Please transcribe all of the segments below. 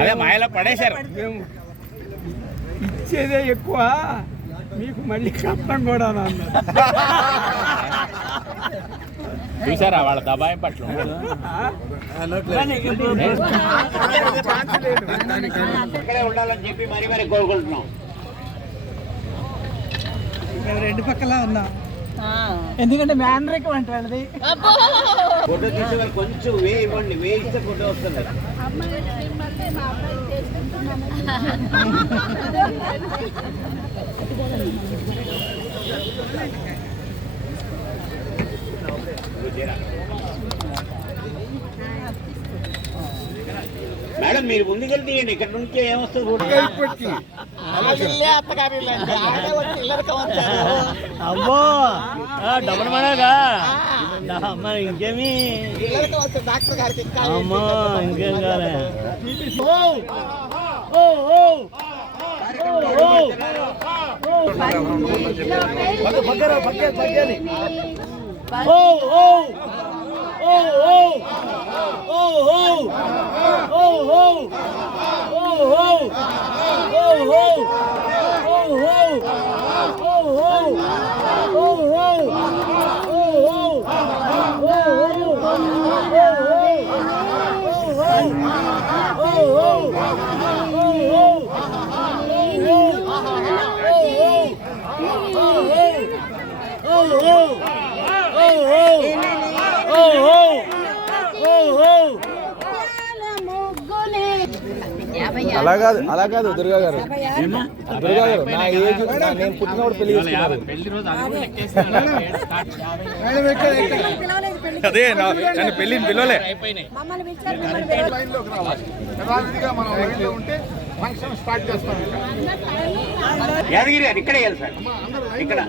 అదే మాయలో పడేశారు. మేము ఇచ్చేదే ఎక్కువ, మీకు మళ్ళీ కష్టం కూడా చూసారా వాళ్ళ దబాయి పట్ల. ఇక్కడే ఉండాలని చెప్పి మరీ మరీ కోరుకుంటున్నాం. రెండు పక్కల ఉన్నా, ఎందుకంటే మ్యానరికం అంటే వాళ్ళది. ఫోటో తీసే వాళ్ళు కొంచెం ఇవ్వండి, ఇస్తే ఫోటో వస్తుంది. మేడం మీరు ముందుకెళ్తే ఇక్కడ నుంచి ఏమొస్తుంది? అమ్మో డబ్బులు మనగా ఇంకేమి అమ్మో ఇంకేం కాలే. అలా కాదు దుర్గా గారు, నా ఏజ్ నేను పుట్టినప్పుడు పెళ్లి చేసుకున్నారు. అదే నన్ను పెళ్లిని పిలవలే. యాదగిరి గారు ఇక్కడే సార్, ఇక్కడ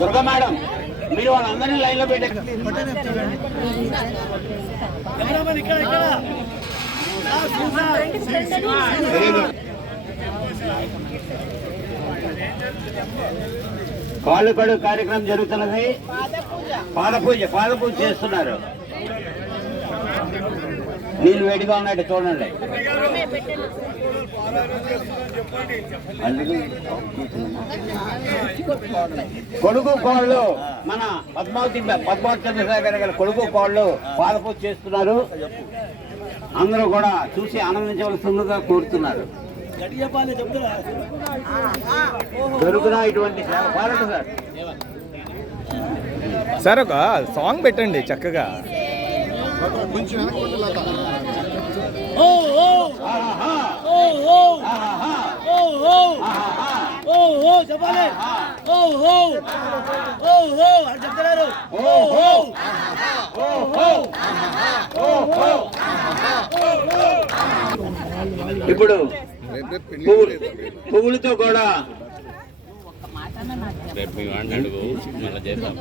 దుర్గా మేడం మీరు వాళ్ళందరినీ లైన్ లో పెట్టారు. కాళ్ళు కడుగు కార్యక్రమం జరుగుతున్నది. పాదపూజ చేస్తున్నారు. నీళ్ళు వేడిగా ఉన్నట్టు చూడండి. కొడుకు కోళ్ళు మన పద్మావతి చంద్రశేఖర్ గారి కొడుకు కోళ్ళు పాదపూజ చేస్తున్నారు. అందరూ కూడా చూసి ఆనందించవలసిందిగా కోరుతున్నారు. దొరుకునా ఇటువంటి సార్ ఒక సాంగ్ పెట్టండి చక్కగా. చెప్పాలి. చెప్తున్నారు ఇప్పుడు పువ్వులతో కూడా రేపు మీ వాడిని అడుగు, మళ్ళీ చేద్దాం.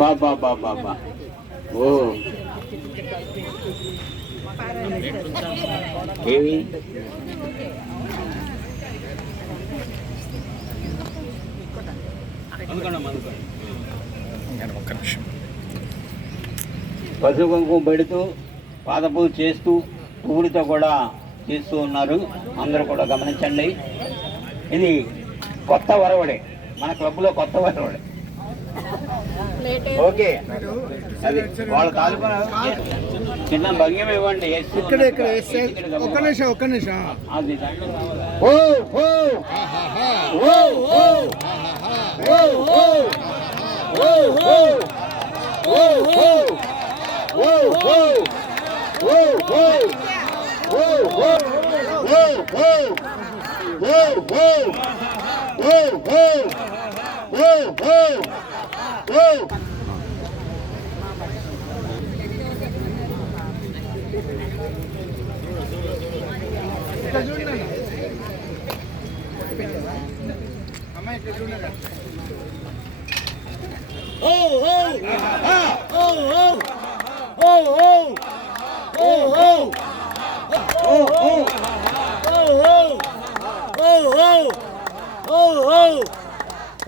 బాబా బాబా ఓ ఏమి పసుపు కుంకుమ పెడుతూ పాదపూజ చేస్తూ పువ్వులతో కూడా చేస్తూ ఉన్నారు. అందరూ కూడా గమనించండి. ఇది కొత్త వరవడే, మన క్లబ్లో కొత్త వరవడే. ఓకే, అది వాళ్ళ తాలూకా చిన్న భంగ్యం ఇవ్వండి. ఒక్క నిమిషం అది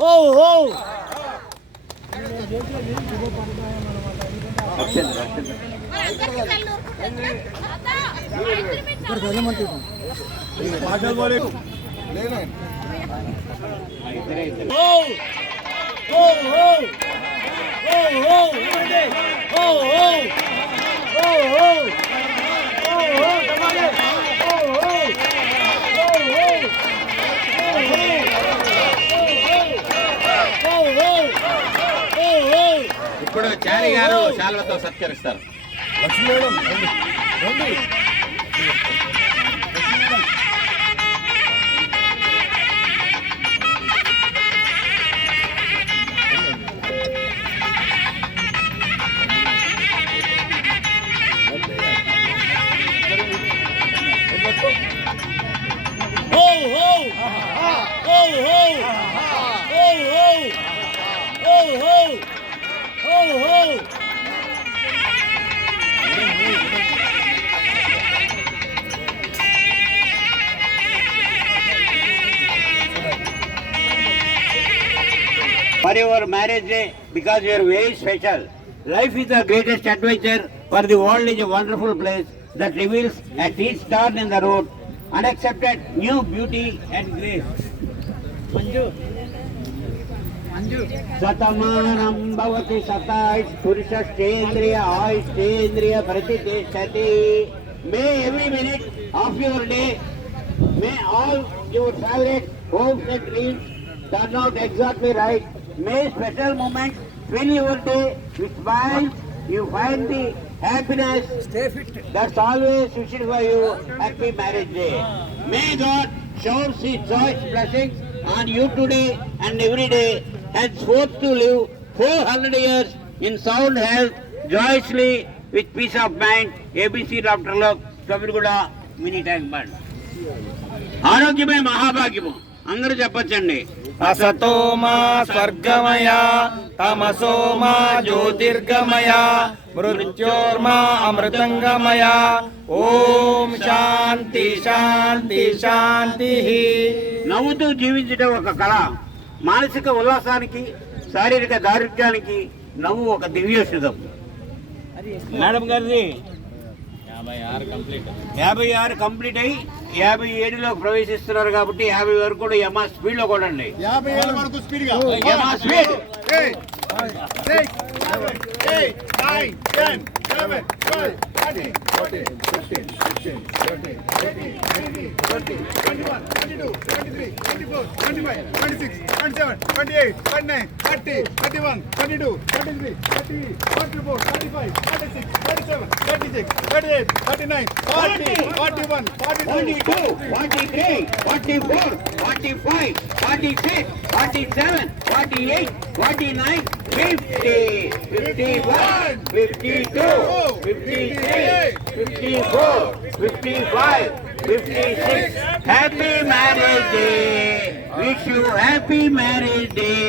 ఓ ఓ ఓ ఓ ఓ ఓ ఓ ఇవ్వండి ఓ ఓ ఓ ఓ ఓ ఓ కమాలి ఓ ఓ ఓ ఓ ఓ ఓ ఇప్పుడు చారి గారు శాల్వతో సత్కరిస్తారు. ఓ ఓ ఓ ఓ ఓ ఓ ఓ ఓ For your marriage day, because you are very special. Life is the greatest adventure, for the world is a wonderful place that reveals at each turn in the road unaccepted new beauty and grace. Satamanam bhavati satais purushasthendriya ayushthendriya pratiteshati. May every minute of your day, may all your favorite hopes and dreams turn out exactly right. May special moments fill your day with smiles. You find the happiness that's always wished for you. Happy marriage day. May God shower His joyous blessings on you today and every day, henceforth to live 400 years in sound health, joyously with peace of mind. ABC Dr. Lok, Sabirguda, Mini Tank Band. ఆరోగ్యమే మహాభాగ్యము అందరూ చెప్పొచ్చండి. असतो मा स्वर्गमय तमसो मा ज्योतिर्गमय मृत्योर्मा अमृतंगमय ओम शांति शांति शांति. నవ్వుతూ జీవించడం ఒక కళ. మానసిక ఉల్లాసానికి, శారీరక దారిద్ర్యానికి నవ్వు ఒక దివ్యౌషధం. మేడం గారిది 56 కంప్లీట్ అయ్యి 57లో ప్రవేశిస్తున్నారు కాబట్టి 50 వరకు కూడా యమా స్పీడ్ లో కొనండి. 57 వరకు స్పీడ్ గా యమా speed. 8 9 10 11 12 13 14 15 16 17 18 19 20 21 22 23 24 25 26 27 28 29 30 31 22 23 34 35 36 37 36 38 39 40 41 42 43 44 45 46 47 48 49 50 51 52 53 54 55 56. Happy marriage day. Wish you happy marriage day.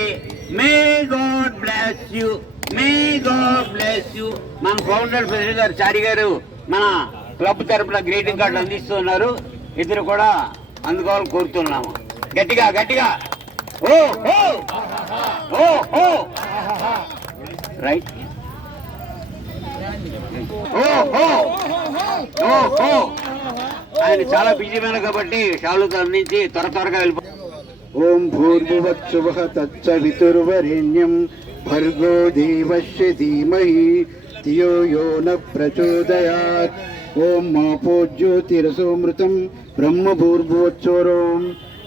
May God bless you. May God bless you. మన ఫౌండర్ ప్రెసిడెంట్ గారు చారి గారు మన క్లబ్ తరపున గ్రీటింగ్ కార్డు అందిస్తున్నారు. ఇద్దరు కూడా అందుకోవాలని కోరుతున్నాము. గట్టిగా గట్టిగా ఓ ఓ ఓ ఓ రైట్ ఓ ఓ ఓ ఓ. ఆయన చాలా బిజీ మ్యాన్ కాబట్టి షాలుతో అందించి త్వరగా వెళ్ళిపో. ఓం భూర్భువత్సువః తత్సవితుర్వరేణ్యం భర్గో దేవస్య ధీమహి ధియో యో న ప్రచోదయాత్. ఓం మాపో జ్యోతిరసోమృతం బ్రహ్మ భూర్భువత్సోరోం.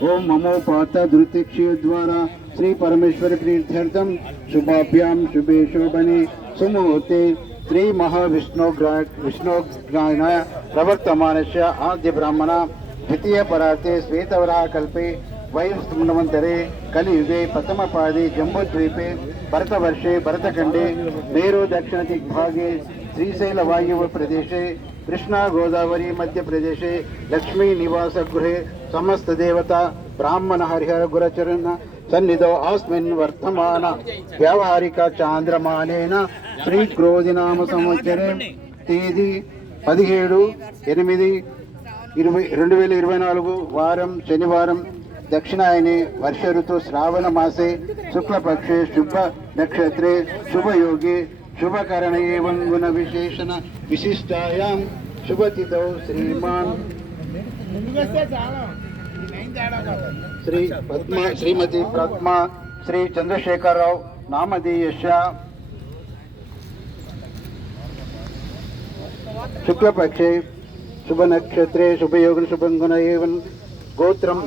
ఓం మమోపాత ధృతిక్షయ ద్వారా శ్రీ పరమేశ్వర ప్రీత్యర్థం శుభాభ్యాం శుభే శోభనే సుముహూర్తే శ్రీ మహావిష్ణోగ్రాయణ ప్రవర్తమానస్య ఆద్య బ్రాహ్మణ ద్వితీయ పరార్తే శ్వేతవరాహకల్పే వైష్ణవంతరే కలియుగే ప్రథమపాదే జంబూద్వీపే భరతవర్షే భరతఖండే మేరు దక్షిణ దిగ్भागे శ్రీశైలవాయువ ప్రదేశే కృష్ణా గోదావరి మధ్యప్రదేశే లక్ష్మీ నివాస గృహే సమస్త దేవత బ్రాహ్మణ హరిహర గురచరణ సన్నిధౌ ఆస్మిన్ వర్తమాన వ్యావహారిక చాంద్రమానేన శ్రీ క్రోధినామ సంవత్సరే తేదీ 17/8/2024 వారం శనివారం दक्षिणायने वर्ष ऋतु श्रावण मासे शुक्ल पक्षे शुभ नक्षत्रे शुभ योगे शुभ करणे एवं गुण विशेषण विशिष्टायां शुभ तिथौ श्रीमती पद्मा श्री चंद्रशेखरराव नामधेयस्य शुक्ल पक्षे शुभ नक्षत्रे शुभ योग शुभ गुण एवं गोत्रम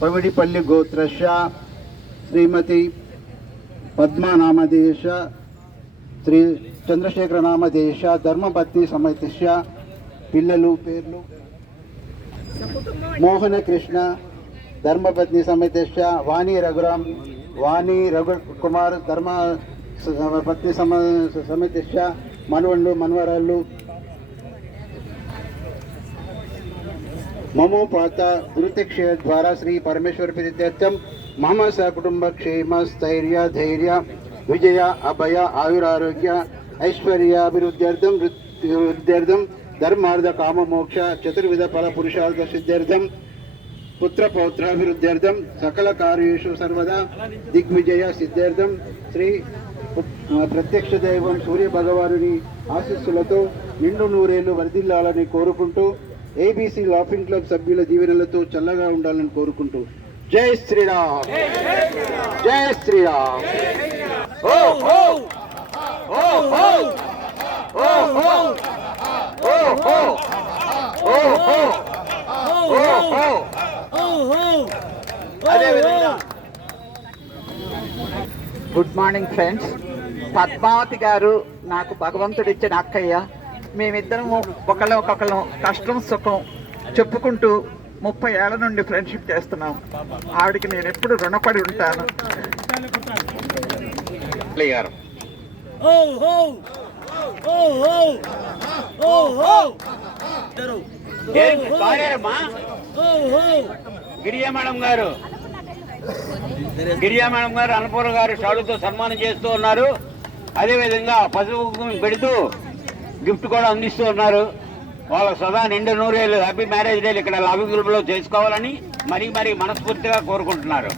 पविडिपल्ली गोत्रस्य श्रीमती पद्मा नामधेयस्य श्री चंद्रशेखर नामधेयस्य धर्मपत्नी समेतस्य पिल्ललु पेर्लु मोहन कृष्ण धर्मपत्नी समेतस्य वाणी रघुकुमार धर्म पत्नी समेतस्य मनवंडु मनवरालु ममोपात गुरुतिक्षय द्वारा श्री परमेश्वर प्रीत्यर्थम मम सकुटुंब क्षेम स्थैर्य धैर्य विजय अभय आयुरारोग्य ऐश्वर्याभिवृद्ध्यर्थम धर्मार्थ काम मोक्ष चतुर्विध फल पुरुषार्थ सिद्ध्यर्थम पुत्र पौत्राभिवृद्ध्यर्थम सकल कार्येषु सर्वदा दिग्विजय सिद्ध्यर्थम श्री ప్రత్యక్ష దైవం సూర్య భగవానుని ఆశీస్సులతో నిండు నూరేళ్లు వర్ధిల్లాలని కోరుకుంటూ ఏబీసీ లాఫింగ్ క్లబ్ సభ్యుల దీవెనలతో చల్లగా ఉండాలని కోరుకుంటూ జై శ్రీరామ్ జై శ్రీరామ్ ఓ హో ఓ హో ఓ హో ఓ హో ఓ హో ఓ హో అదే విధంగా గుడ్ మార్నింగ్ ఫ్రెండ్స్. పద్మావతి గారు నాకు భగవంతుడు ఇచ్చిన అక్కయ్య. మేమిద్దరము ఒకళ్ళం కష్టం సుఖం చెప్పుకుంటూ 30 ఏళ్ల నుండి ఫ్రెండ్షిప్ చేస్తున్నాం. ఆవిడికి నేను ఎప్పుడు రుణపడి ఉంటాను. గిరియా మేడం గారు అన్నపూర్ణ గారు షాలుతో సన్మానం చేస్తూ ఉన్నారు. అదేవిధంగా పసుపు పెడుతూ గిఫ్ట్ కూడా అందిస్తూ ఉన్నారు. వాళ్ళ సదా నిండు నూరేళ్ళు హ్యాపీ మ్యారేజ్ డేలు ఇక్కడ లాబింగ్ గ్రూప్ లో చేసుకోవాలని మరీ మనస్ఫూర్తిగా కోరుకుంటున్నారు.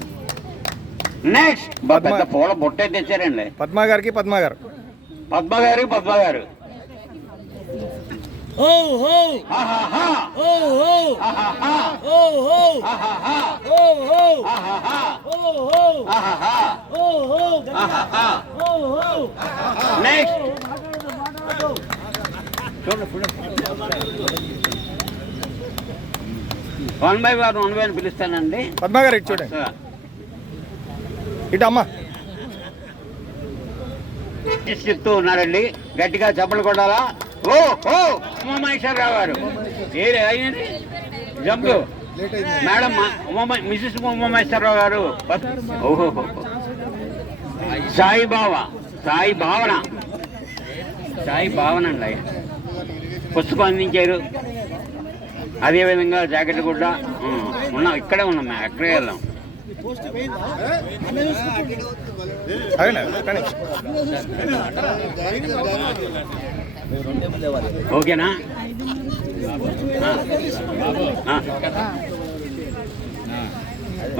నెక్స్ట్ పెద్ద పూల బొట్టే తెచ్చారండి. పద్మా గారికి పద్మా గారు Oh ho! Ha ha ha! Oh ho! Ha ha ha! Oh ho! Ha ha ha! Oh ho! Ha ha ha! Oh ho! Ha ha ha! Oh ho! Ha ha ha! Oh ho! Next! One by one పిలుస్తానండి. పద్మా గారు ఇటు చూడండి, ఇటు అమ్మ చెప్తూ ఉన్నారండి. గట్టిగా చప్పలు కొట్టాలా? ఓ ఓ ఉమామహేశ్వరరావు గారు అయినది జంపు మేడం మిసెస్ ఉమామహేశ్వరరావు గారు. ఓహో సాయి భావన అండి పుస్తకం అందించారు. అదేవిధంగా జాకెట్ కూడా ఉన్నాం, ఇక్కడే ఉన్నాం, మేము ఎక్కడే వెళ్ళాం. ఓకేనా?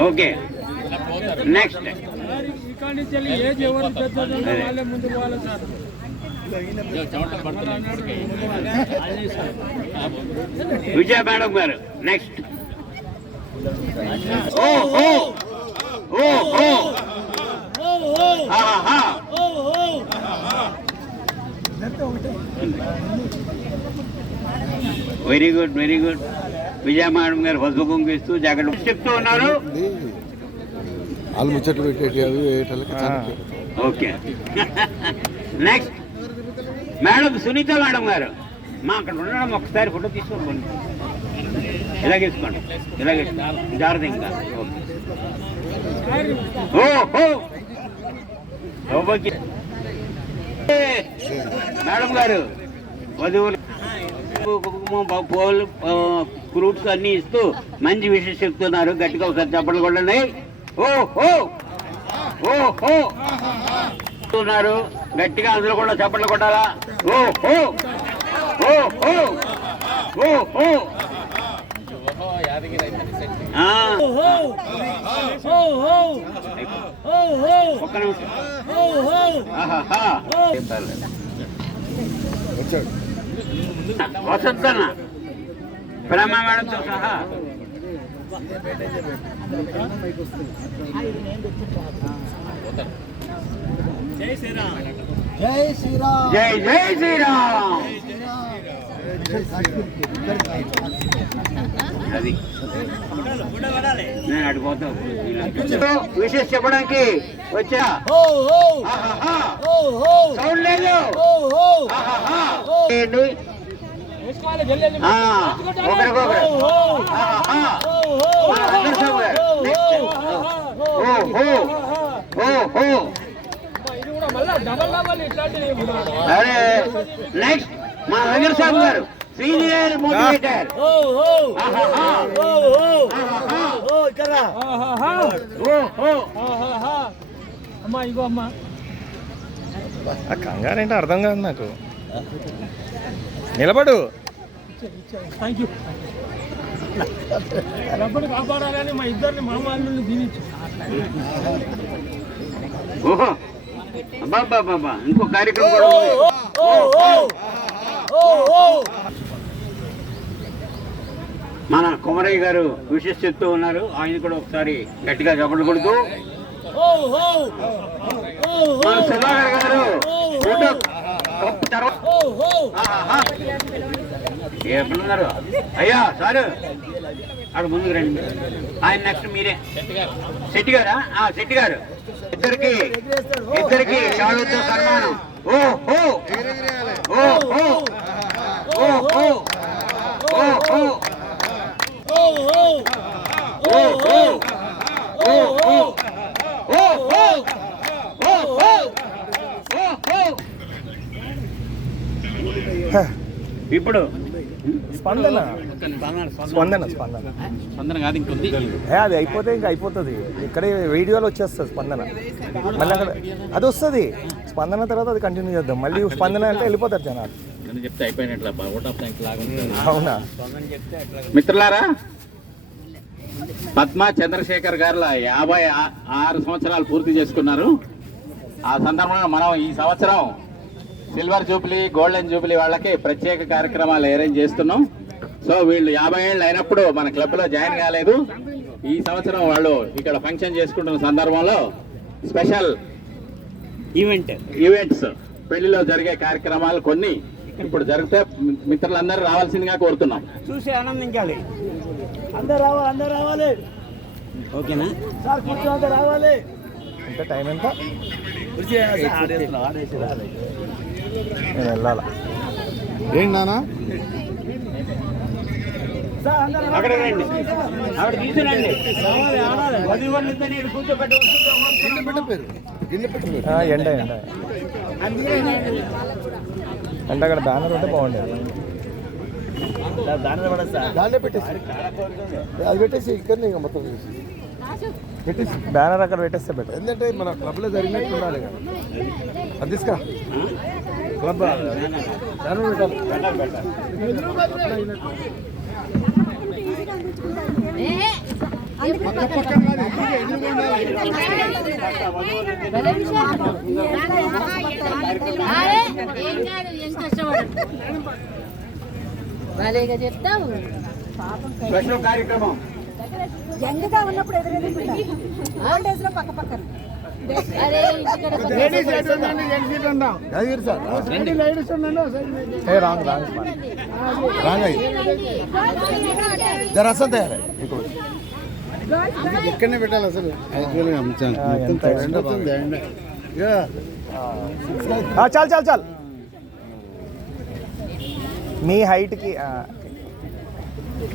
ఓకే నెక్స్ట్ విజయ మేడం గారు. Next very good Vijaya madam గారు పసుపు కుంకుమ ఇస్తూ జాకెట్ చెప్తూ ఉన్నారు. వాళ్ళు ముచ్చట్లు పెట్టేటి. Okay next madam Sunitha madam గారు. మా అక్కడ ఉండడం ఒకసారి ఫోటో తీసుకోండి. ఇలాగేసుకోండి జాగ్రత్త. ఇంకా ఓకే మేడం గారు వధువులు పూలు ఫ్రూట్స్ అన్ని ఇస్తూ మంచి విషయం చెప్తున్నారు. గట్టిగా ఒకసారి చప్పట్లు కొట్టండి. ఉన్నారు గట్టిగా అందులో కూడా చప్పట్లు కొట్టాలా? యాదగిరి ఆ, ఓహో ఓహో ఓహో ఒక్క నిమిషం. ఓహో ఆహాహా. ఏం పర్లేదు. వసద్దన్న ప్రేమ మేడంతో సహా జై శ్రీరామ్. జై జై శ్రీరామ్. అది నేను అడిగిపోతాను. విషయం చెప్పడానికి వచ్చా. ఓహో ఆహాహా. ఓహో సౌండ్ లేదు. ఓహో ఆహాహా. ఏంటి? ఆ, ఒకరికొకరు. ఆహాహా. మన రంగస్వామి గారు. ఓహో ఓహో. అరే నెక్స్ట్ మా రంగస్వామి గారు సీనియర్ మోటివేటర్. ఆహాహా. ఆహాహా. ఓహో. అమ్మా ఇగో అమ్మా ఆ కంగారు ఏంటో అర్థం కాదు నాకు. నిలబడు. థ్యాంక్ యూ రబ్బని కాపాడాలని మా ఇద్దరిని మామాలను దీవించు. ఓహో. అబ్బా ఇంకో కార్యక్రమం కూడా ఉంది. మన కుమరయ్య గారు విషెస్ చెప్తూ ఉన్నారు. ఆయన కూడా ఒకసారి గట్టిగా చప్పట్లు కొడుతూ. మన సుధాకర్ గారు ఫోటో కప్పు తర్వాత. ఆహాహా. ఎక్కడున్నారు అయ్యా సారు? అక్కడ ముందుకు రండి. ఆయన నెక్స్ట్ మీరే. శెట్టి గారా? శెట్టి గారు. ఇద్దరికి షాలుతో సన్మానం. ఓహో ఓహో ఓహో ఓహో ఓహో ఓహో ఓహో ఓహో ఓహో. ఇప్పుడు స్పందన స్పందన స్పందన స్పందన కాదు ఇంకొద్ది. అది అయిపోతే ఇంకా అయిపోతుంది. ఇక్కడే వీడియోలో వచ్చేస్తుంది స్పందన. మళ్ళీ అక్కడ అది వస్తుంది. స్పందన తర్వాత అది కంటిన్యూ చేద్దాం. మళ్ళీ స్పందన అంటే వెళ్ళిపోతారు జనాలు. నన్ను చెప్తే అయిపోయినట్ల అవుట్ ఆఫ్ థ్యాంక్ లాగా ఉంటుంది. అవునా? మిత్రులారా, పద్మా చంద్రశేఖర్ గారు 56 సంవత్సరాలు పూర్తి చేసుకున్నారు. ఆ సందర్భంగా మనం ఈ సంవత్సరం సిల్వర్ జూబ్లీ, గోల్డెన్ జూబ్లీ వాళ్ళకి ప్రత్యేక కార్యక్రమాలు అరేంజ్ చేస్తున్నాం. సో వీళ్ళు 50 ఏళ్ళు అయినప్పుడు మన క్లబ్లో జాయిన్ కాలేదు. ఈ సంవత్సరం వాళ్ళు ఇక్కడ ఫంక్షన్ చేసుకుంటున్న సందర్భంలో స్పెషల్ ఈవెంట్స్ పెళ్లిలో జరిగే కార్యక్రమాలు కొన్ని ఇప్పుడు జరిగితే మిత్రులందరూ రావాల్సిందిగా కోరుతున్నాం. చూసి ఆనందించాలి. అందరు రావాలి ఓకేనా సార్, కూర్చో రావాలి. ఇంకా టైం ఎంత? నేను వెళ్ళాలా? ఏంటి నాన్న? అక్కడ రండి. అక్కడ తీసుకురండి. కూర్చోబెట్టి ఎండ అంటే అక్కడ బ్యానర్ ఉంటే బాగుండేది. దాన్నే పెట్టేసి అది పెట్టేసి ఇక్కడ మొత్తం పెట్టేసి బ్యానర్ అక్కడ పెట్టేస్తే బెటర్. ఎందుకంటే మన క్లబ్లో జరిగినట్టు ఉండాలి కదా. అది తీసుకురా క్లబ్ భలేగా చెప్తావు. స్పెషల్ కార్యక్రమం యంగ్గా ఉన్నప్పుడు ఎదురెదురుకుంటా, ఓల్డ్ ఏజ్ లో పక్క పక్కన. అరే రాంగ్ రసం తయారు ఇక్కడనే పెట్టాలి అసలు. చాలు చాలు చాలు. మీ హైట్కి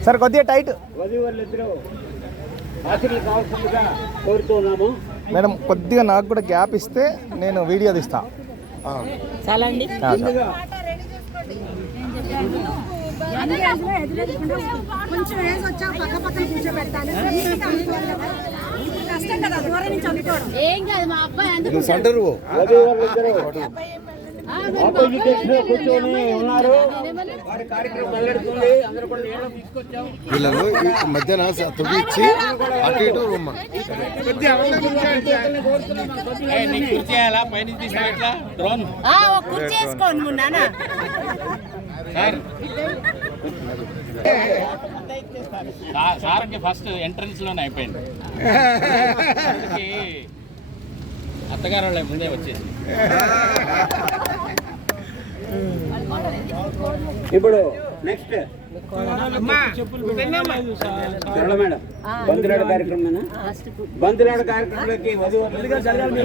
సార్ కొద్దిగా టైట్. వధువులిద్దరూ ఆశీర్వాదాలు కావాల్సిందిగా కోరుతున్నాము. మేడం కొద్దిగా నాకు కూడా గ్యాప్ ఇస్తే నేను వీడియో తీస్తా. చాలా అండి. కొంచెం ఏజ్ వచ్చా పక్క పక్కన కూర్చోబెట్టాలి. కష్టం కదా దూరం నుంచి అందుకోవడం. ఏం కాదు మా అబ్బాయి అందుకు సెంటర్ వధువులిద్దరూ ఆపోజిట్ కూర్చొని ఉన్నారు. కార్యక్రమం మొదలెడుతుంది. అందరూ కూడా నీళ్ళ తీసుకొచ్చాం. వీళ్ళను ఈ మధ్యన తొగిచ్చి అటు ఇటు రొమ్మ కుర్చేసుకోండి నాన్న. సార్కి ఫస్ట్ ఎంట్రన్స్ లోనే అయిపోయింది. అత్తగారు వాళ్ళ ముందే వచ్చేసి ఇప్పుడు నెక్స్ట్ మేడం బంతులాట కార్యక్రమం బంతులాట కార్యక్రమంలోకి మీరు కొంచెం జరగండి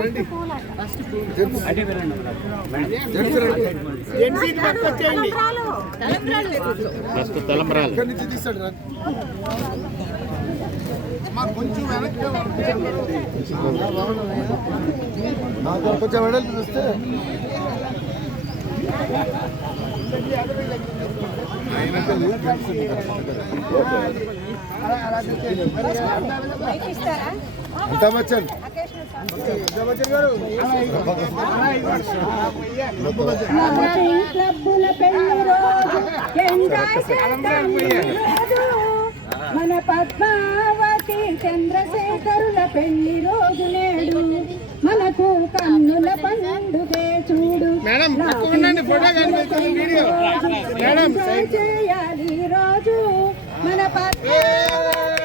రండి ఫస్ట్ తలంబరాలు ఇక్కడి నుంచి తీస్తాడు రా కొంచెం వెనక్కి కొంచెం వెడల్పు చూస్తే అమితాబ్ బచ్చన్ గారు మన పద్మావతి చంద్రశేఖరుల పెళ్లి రోజు నేడు మనకు కన్నుల పండుగే చూడు. చేయాలి రోజు మన పద్మావతి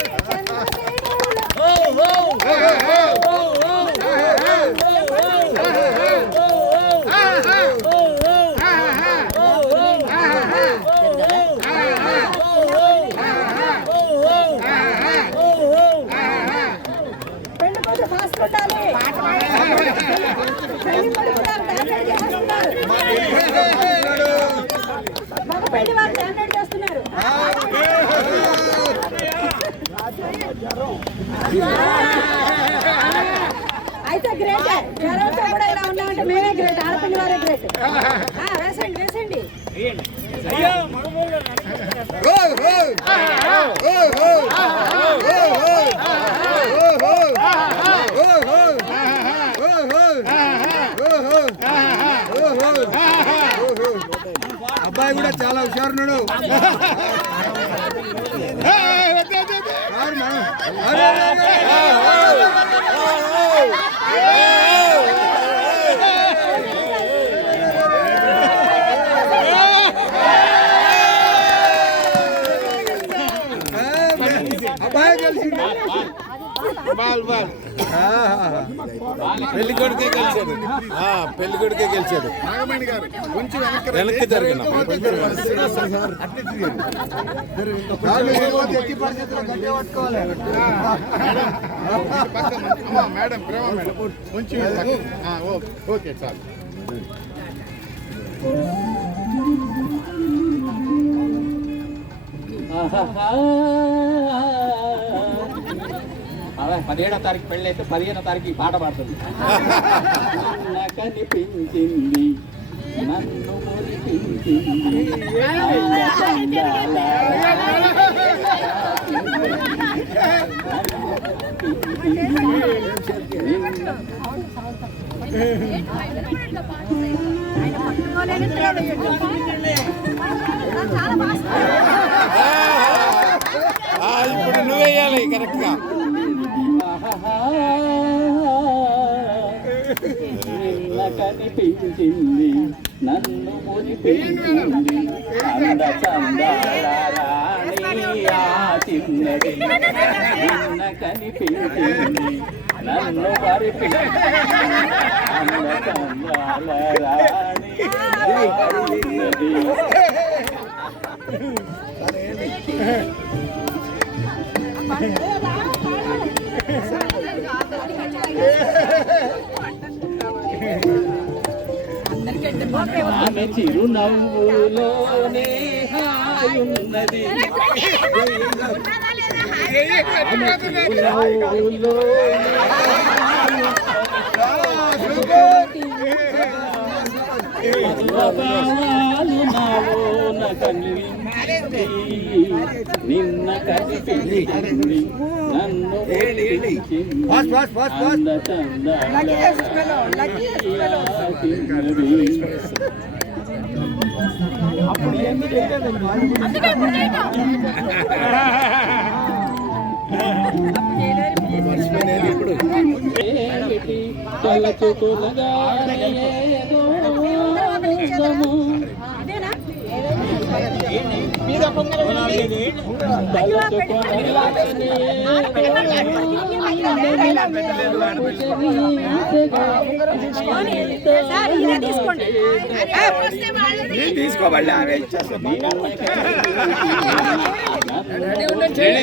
మగపెళ్లి వారు డామినేట్ చేస్తున్నారు. అయితే గ్రేట్. జ్వరంతో కూడా ఇలా ఉన్నామంటే మేమే గ్రేట్. ఆడపిల్లి వారే గ్రేట్. వేసండి వేసండి. అబ్బాయి కూడా చాలా హుషారున్నాడు. అబ్బాయి కలిసి పెళ్లి కొడుకే గెలిచాడు. పెళ్లి కొడుకే గెలిచాడు. నాగమణి గారు కొంచెం వెనక్కి జరిగిన మేడం కొంచెం ఓకే చాలు. అదే 17వ తారీఖు పెళ్ళి అయితే 15వ తారీఖు ఈ పాట పాడుతుంది. కనిపించింది నన్ను మురిపించింది ఇప్పుడు నువ్వేయాలి కరెక్ట్ గా. కనిపించింది నన్ను మురిపించింది అంద చందాలీ నిన్న కనిపించింది నన్ను మరిపించింది అంద చందాలీ ఆమె చిరునవ్వులోనే హాయున్నది నిన్న కనిపించింది నన్ను అప్పుడు ఎందుకు పెట్టేదండి తీసుకోవాలి అవే ఇచ్చేస్తాను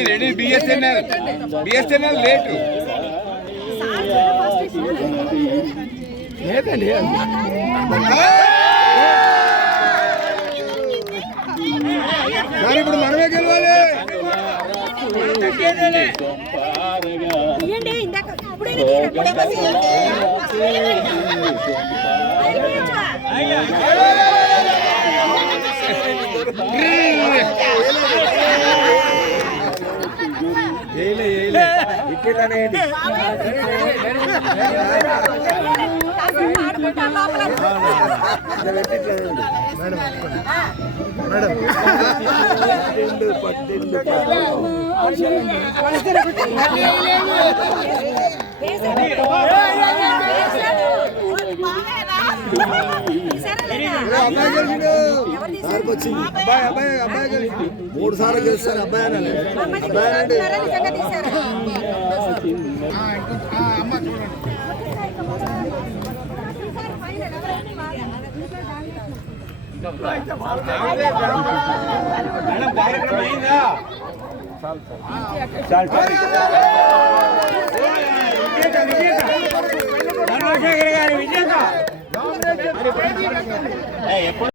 రెడీ బిఎస్ఎన్ఎల్ లేటు లేదండి సార్ ఇప్పుడు మనమే గెలవాలి మూడు సార్లు గెలుస్తారు అబ్బాయి ఎప్పుడు